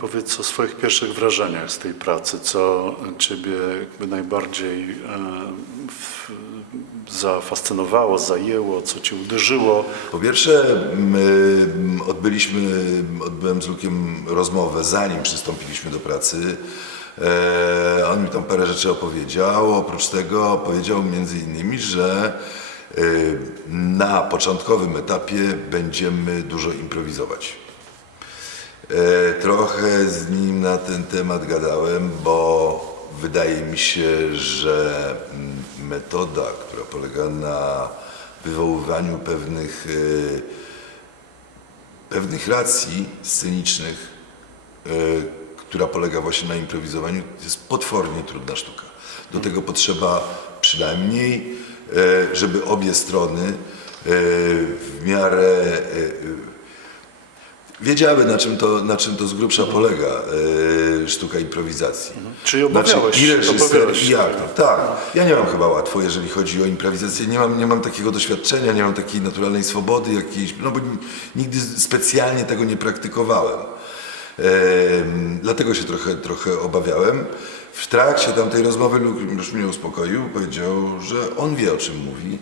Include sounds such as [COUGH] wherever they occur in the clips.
Powiedz o swoich pierwszych wrażeniach z tej pracy, co Ciebie jakby najbardziej e, zafascynowało, zajęło, co Cię uderzyło. Po pierwsze, my odbyliśmy, odbyłem z Lukiem rozmowę, zanim przystąpiliśmy do pracy. E, on mi tam parę rzeczy opowiedział. Oprócz tego powiedział między innymi, że e, na początkowym etapie będziemy dużo improwizować. E, Trochę z nim na ten temat gadałem, bo wydaje mi się, że mm, metoda, która polega na wywoływaniu pewnych, e, pewnych racji scenicznych, e, która polega właśnie na improwizowaniu, jest potwornie trudna sztuka. Do tego potrzeba przynajmniej, żeby obie strony w miarę wiedziały, na czym to, na czym to z grubsza polega e, sztuka improwizacji. Czyli obawiałeś i się, reżyser, i się aktor. Tak. Ja nie mam chyba łatwo, jeżeli chodzi o improwizację. Nie mam, nie mam takiego doświadczenia, nie mam takiej naturalnej swobody jakiejś, no bo nigdy specjalnie tego nie praktykowałem. Em, dlatego się trochę, trochę obawiałem. W trakcie tamtej rozmowy Luke już mnie uspokoił, powiedział, że on wie o czym mówi.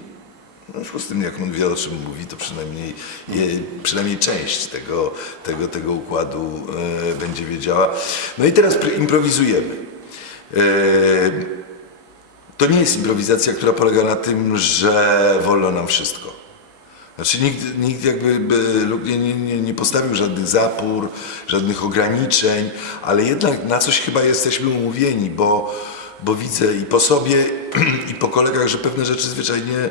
W związku z tym, jak on wie o czym mówi, to przynajmniej, je, przynajmniej część tego, tego, tego układu e, będzie wiedziała. No i teraz pr- improwizujemy. E, to nie jest improwizacja, która polega na tym, że wolno nam wszystko. Znaczy nikt, nikt jakby nie, nie- nie postawił żadnych zapór, żadnych ograniczeń, ale jednak na coś chyba jesteśmy umówieni, bo, bo widzę i po sobie, [CLEARS THROAT] i po kolegach, że pewne rzeczy zwyczajnie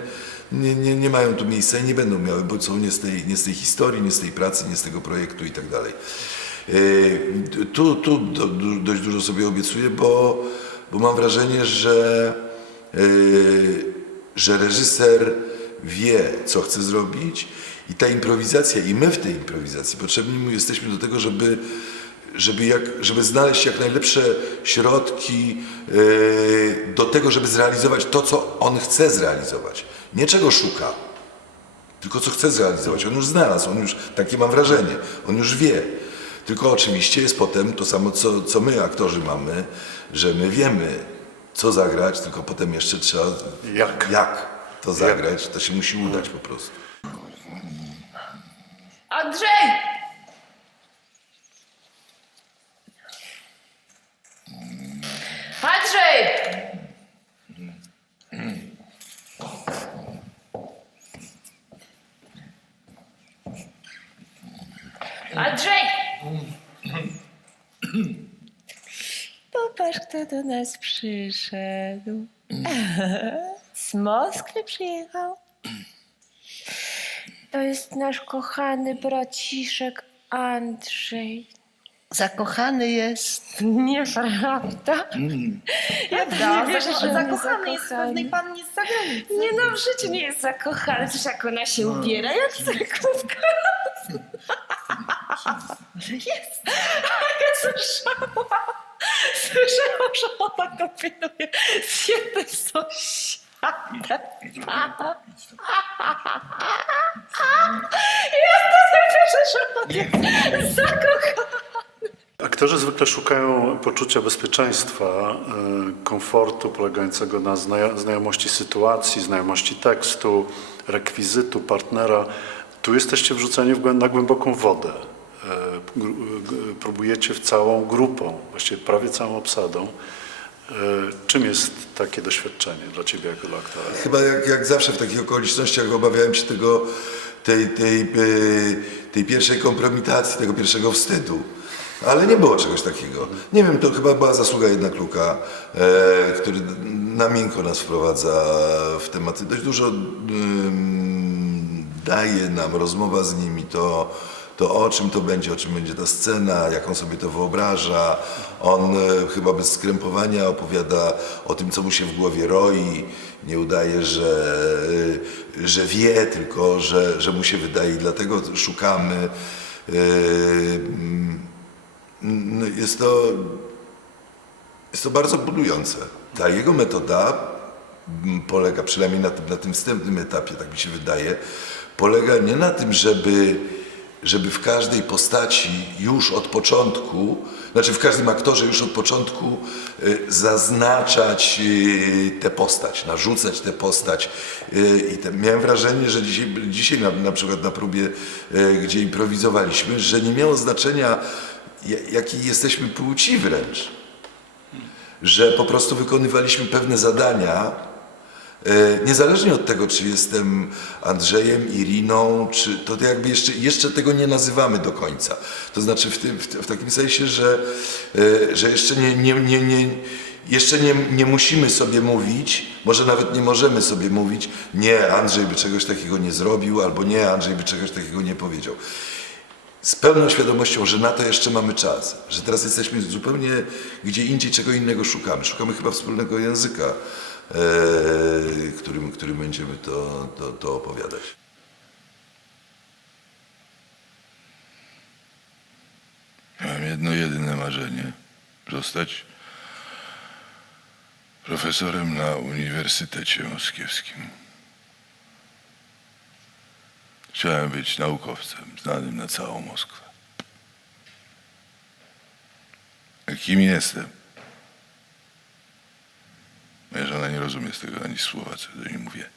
nie, nie, nie mają tu miejsca i nie będą miały, bo są nie z, tej, nie z tej historii, nie z tej pracy, nie z tego projektu i tak dalej. Yy, Tu, tu do, du- dość dużo sobie obiecuję, bo, bo mam wrażenie, że yy, że reżyser wie, co chce zrobić i ta improwizacja, i my w tej improwizacji potrzebni mu jesteśmy do tego, żeby, żeby, jak, żeby znaleźć jak najlepsze środki yy, do tego, żeby zrealizować to, co on chce zrealizować. Nie czego szuka, tylko co chce zrealizować. On już znalazł, on już, takie mam wrażenie, on już wie. Tylko oczywiście jest potem to samo, co, co my aktorzy mamy, że my wiemy, co zagrać, tylko potem jeszcze trzeba Jak? jak to zagrać, to się musi udać po prostu. Andrzej! Andrzej! Andrzej! Popatrz, kto do nas przyszedł. [LAUGHS] Z Moskwy przyjechał. To jest nasz kochany braciszek Andrzej. Zakochany jest. Nieprawda? [LAUGHS] Ja Prawda? nie wierzę, że on zakochany jest w pewnej pannie z zagranicy. Nie no, w życiu nie jest zakochany. Przecież jak ona się ubiera, jak cyrkówka. Że jest. Ja słyszałam. Słyszałam, że ona kombinuje z jednym sąsiadem. Ja to wierzę, że on jest zakochany. Aktorzy zwykle szukają poczucia bezpieczeństwa, e, komfortu polegającego na zna- znajomości sytuacji, znajomości tekstu, rekwizytu, partnera. Tu jesteście wrzuceni na głęboką wodę. Próbujecie w całą grupą, właściwie prawie całą obsadą. E, Czym jest takie doświadczenie dla Ciebie jako dla aktora? Chyba jak, jak zawsze w takich okolicznościach obawiałem się tego, tej, tej, e, tej pierwszej kompromitacji, tego pierwszego wstydu. Ale nie było czegoś takiego. Nie wiem, to chyba była zasługa jednak Luka, e, który na miękko nas wprowadza w tematy. Dość dużo daje nam rozmowa z nimi, to, to o czym to będzie, o czym będzie ta scena, jak on sobie to wyobraża. On e, chyba bez skrępowania opowiada o tym, co mu się w głowie roi. Nie udaje, że, e, że wie, tylko że, że mu się wydaje i dlatego szukamy. E, mm, no, Jest to, jest to bardzo budujące. Ta jego metoda mm, polega, przynajmniej na tym, na tym wstępnym etapie, tak mi się wydaje, polega nie na tym, żeby, żeby w każdej postaci już od początku, znaczy w każdym aktorze już od początku y, zaznaczać y, tę postać, narzucać tę postać. Y, I te, miałem wrażenie, że dzisiaj, dzisiaj na, na przykład na próbie, gdzie improwizowaliśmy, że nie miało znaczenia, ja- jakiej jesteśmy płci wręcz. Że po prostu wykonywaliśmy pewne zadania, Niezależnie od tego, czy jestem Andrzejem, Iriną, czy to jakby jeszcze, jeszcze tego nie nazywamy do końca. To znaczy w, tym, w, takim sensie, że, e, że jeszcze, nie, nie, nie, nie, jeszcze nie, nie musimy sobie mówić, może nawet nie możemy sobie mówić, nie, Andrzej by czegoś takiego nie zrobił, albo nie, Andrzej by czegoś takiego nie powiedział. Z pełną świadomością, że na to jeszcze mamy czas, że teraz jesteśmy zupełnie gdzie indziej, czego innego szukamy. Szukamy chyba wspólnego języka, e, którym, którym będziemy to, to, to opowiadać. Miałem jedno jedyne marzenie. Zostać profesorem na Uniwersytecie Moskiewskim. Chciałem być naukowcem znanym na całą Moskwę. Kim jestem? Moja żona nie rozumie z tego ani słowa, co do niej mówię.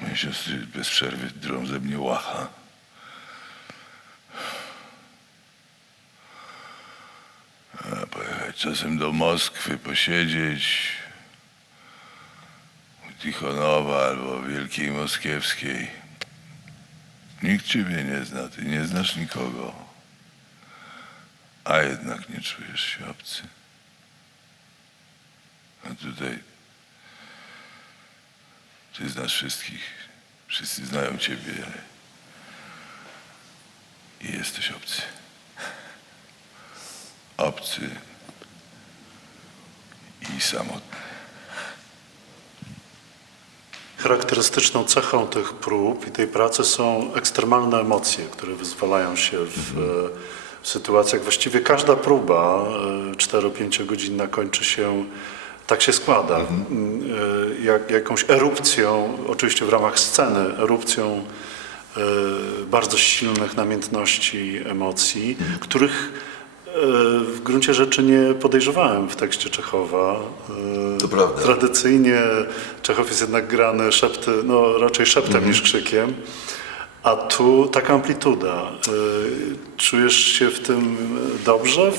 Moje siostry bez przerwy drą ze mnie łacha. A pojechać czasem do Moskwy, posiedzieć u Tichonowa albo Wielkiej Moskiewskiej. Nikt ciebie nie zna, ty nie znasz nikogo. A jednak nie czujesz się obcy. Tutaj ty znasz wszystkich. Wszyscy znają ciebie. I jesteś obcy obcy i samotny. Charakterystyczną cechą tych prób i tej pracy są ekstremalne emocje, które wyzwalają się w, w sytuacjach. Właściwie każda próba 4-5 godzinna kończy się, tak się składa, mm, e, jak, jakąś erupcją, oczywiście w ramach sceny, erupcją e, bardzo silnych namiętności, emocji, których e, w gruncie rzeczy nie podejrzewałem w tekście Czechowa. To prawda. Tradycyjnie Czechow jest jednak grany szepty, no raczej szeptem niż krzykiem, a tu taka amplituda. Y, Czujesz się w tym dobrze?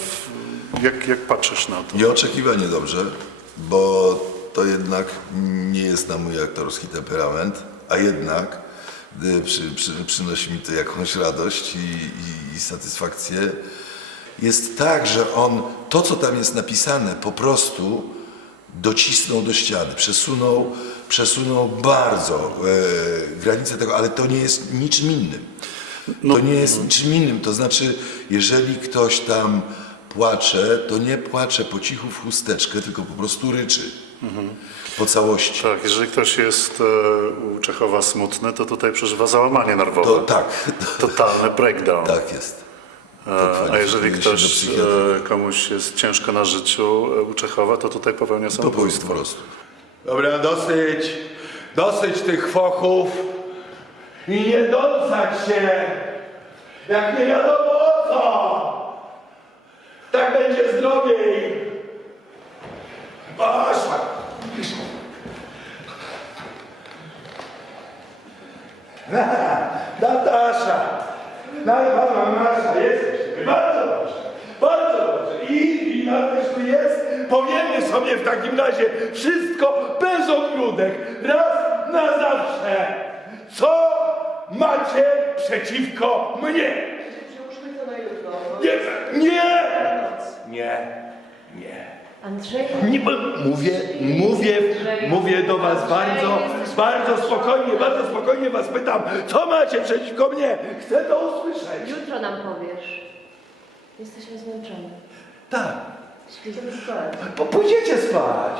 Jak, jak patrzysz na to? Nieoczekiwanie dobrze, bo to jednak nie jest na mój aktorski temperament, a jednak przy, przy, przynosi mi to jakąś radość i, i, i satysfakcję. Jest tak, że on to, co tam jest napisane, po prostu docisnął do ściany, przesunął, przesunął bardzo e, granicę tego, ale to nie jest niczym innym. To nie jest niczym innym. To znaczy, jeżeli ktoś tam płacze, to nie płacze po cichu w chusteczkę, tylko po prostu ryczy. Po całości. Tak, jeżeli ktoś jest e, u Czechowa smutny, to tutaj przeżywa załamanie nerwowe. To tak, Totalny breakdown. tak jest. E, Tak, A jeżeli ktoś, e, komuś jest ciężko na życiu e, u Czechowa, to tutaj popełnia To po samobójstwo. prostu. Dobra, dosyć, dosyć tych fochów i nie dąsać się, jak nie wiadomo o co. Tak będzie zdrowiej. Poszła. Natasza, Natasza, Nasza, jesteś. Bardzo dobrze, bardzo dobrze. I, i też tu jest. Powiemy sobie w takim razie wszystko bez ogródek, raz na zawsze. Co macie przeciwko mnie? Nie, nie, nie, nie. Andrzej, Nie, bo mówię, mówię, mówię do was bardzo, bardzo spokojnie, bardzo spokojnie was pytam, co macie przeciwko mnie? Chcę to usłyszeć. jutro nam powiesz. Jesteśmy zmęczeni. Tak, Idziemy spać. pójdziecie spać,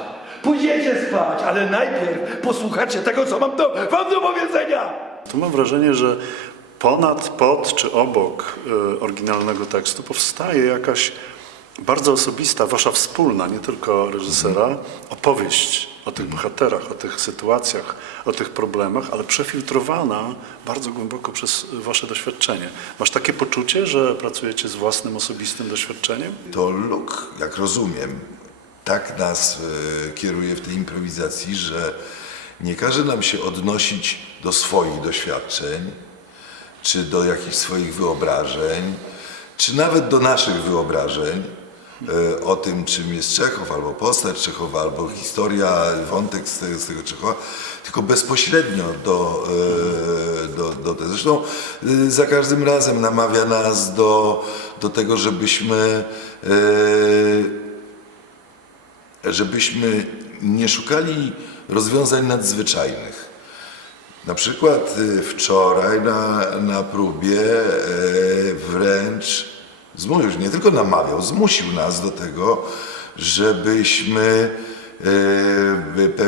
pójdziecie spać, ale najpierw posłuchacie tego, co mam do, wam do powiedzenia. Tu mam wrażenie, że ponad, pod czy obok e, oryginalnego tekstu powstaje jakaś bardzo osobista, wasza wspólna, nie tylko reżysera, opowieść o tych bohaterach, o tych sytuacjach, o tych problemach, ale przefiltrowana bardzo głęboko przez wasze doświadczenie. Masz takie poczucie, że pracujecie z własnym osobistym doświadczeniem? To Luk, jak rozumiem, tak nas e, kieruje w tej improwizacji, że nie każe nam się odnosić do swoich doświadczeń, czy do jakichś swoich wyobrażeń, czy nawet do naszych wyobrażeń o tym, czym jest Czechow, albo postać Czechowa, albo historia, wątek z tego, z tego Czechowa, tylko bezpośrednio do, e, do, do tego. Zresztą e, za każdym razem namawia nas do, do tego, żebyśmy e, żebyśmy nie szukali rozwiązań nadzwyczajnych. Na przykład wczoraj na, na próbie e, wręcz zmusił, nie tylko namawiał, zmusił nas do tego, żebyśmy, e,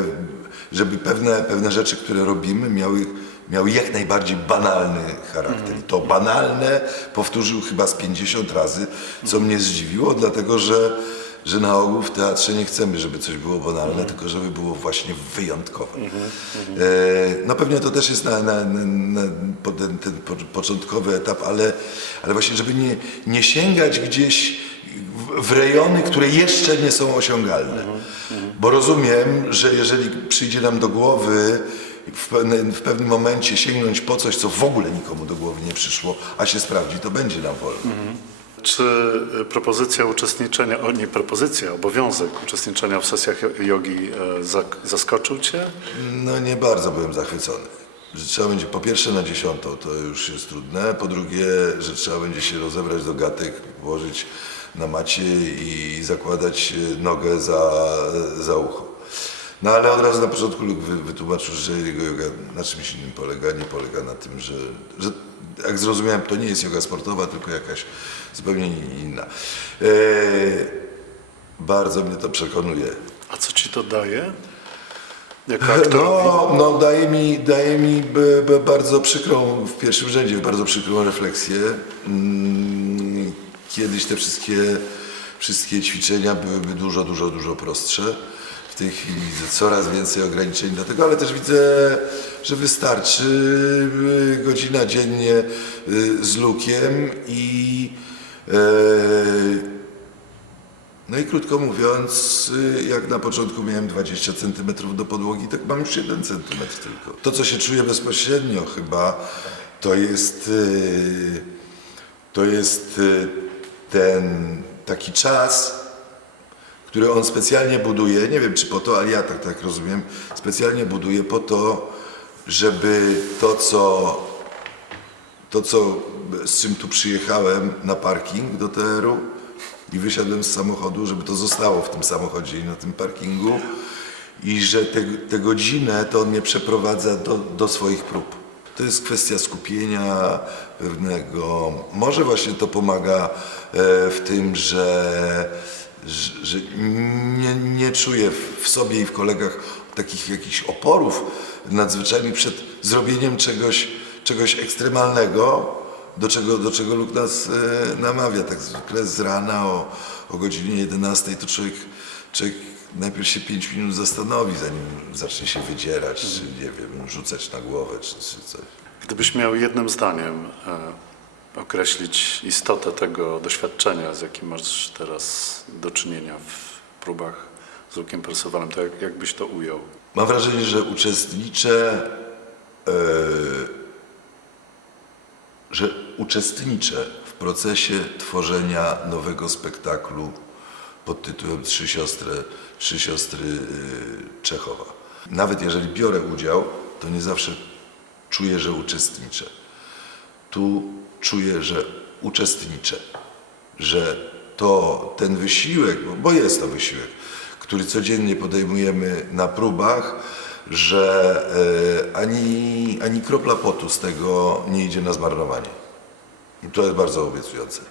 żeby pewne, pewne rzeczy, które robimy, miały, miały jak najbardziej banalny charakter. I to banalne powtórzył chyba z 50 razy, co mnie zdziwiło, dlatego że że na ogół w teatrze nie chcemy, żeby coś było banalne, tylko żeby było właśnie wyjątkowe. E, no pewnie to też jest na, na, na, na ten, ten po- początkowy etap, ale, ale właśnie, żeby nie, nie sięgać gdzieś w, rejony, które jeszcze nie są osiągalne. Bo rozumiem, że jeżeli przyjdzie nam do głowy w, pewne, w pewnym momencie sięgnąć po coś, co w ogóle nikomu do głowy nie przyszło, a się sprawdzi, to będzie nam wolno. Czy y, propozycja uczestniczenia, o nie propozycja, obowiązek uczestniczenia w sesjach jo- jogi e, zaskoczył cię? No nie bardzo byłem zachwycony. Że trzeba będzie po pierwsze na dziesiątą, to już jest trudne. Po drugie, że trzeba będzie się rozebrać do gatek, położyć na macie i zakładać nogę za, za ucho. No ale od razu na początku Luke wy, wytłumaczył, że jego yoga na czymś innym polega. Nie polega na tym, że, że jak zrozumiałem, to nie jest yoga sportowa, tylko jakaś zupełnie inna. E, bardzo mnie to przekonuje. A co ci to daje? [LAUGHS] No, no daje mi, daje mi b, b, bardzo przykrą, w pierwszym rzędzie bardzo przykrą refleksję. Mm, Kiedyś te wszystkie, wszystkie ćwiczenia byłyby dużo, dużo, dużo prostsze. Tej chwili widzę coraz więcej ograniczeń do tego, ale też widzę, że wystarczy y, godzina dziennie y, z lukiem i e, no i krótko mówiąc, y, jak na początku miałem 20 cm do podłogi, tak mam już 1 cm tylko. To, co się czuję bezpośrednio chyba, to jest, y, to jest y, ten taki czas, który on specjalnie buduje, nie wiem czy po to, ale ja tak, tak rozumiem, specjalnie buduje po to, żeby to, co to, co, z czym tu przyjechałem na parking do TR-u i wysiadłem z samochodu, żeby to zostało w tym samochodzie i na tym parkingu i że te, te godzinę to on mnie przeprowadza do, do swoich prób. To jest kwestia skupienia pewnego. Może właśnie to pomaga e, w tym, że, że, że nie, nie czuję w sobie i w kolegach takich jakichś oporów nadzwyczajnych przed zrobieniem czegoś, czegoś ekstremalnego, do czego, do czego lub nas e, namawia. Tak zwykle z rana o, o godzinie 11 to człowiek, człowiek najpierw się 5 minut zastanowi, zanim zacznie się wydzierać, czy nie wiem, rzucać na głowę, czy, czy coś. Gdybyś miał jednym zdaniem e, określić istotę tego doświadczenia, z jakim masz teraz do czynienia w próbach z lukiem personalnym, to jak, jak byś to ujął? Mam wrażenie, że uczestniczę, e, że uczestniczę w procesie tworzenia nowego spektaklu pod tytułem Trzy siostry, Trzy siostry e, Czechowa. Nawet jeżeli biorę udział, to nie zawsze czuję, że uczestniczę. Tu czuję, że uczestniczę, że to ten wysiłek, bo- jest to wysiłek, który codziennie podejmujemy na próbach, że e, ani, ani kropla potu z tego nie idzie na zmarnowanie. I to jest bardzo obiecujące.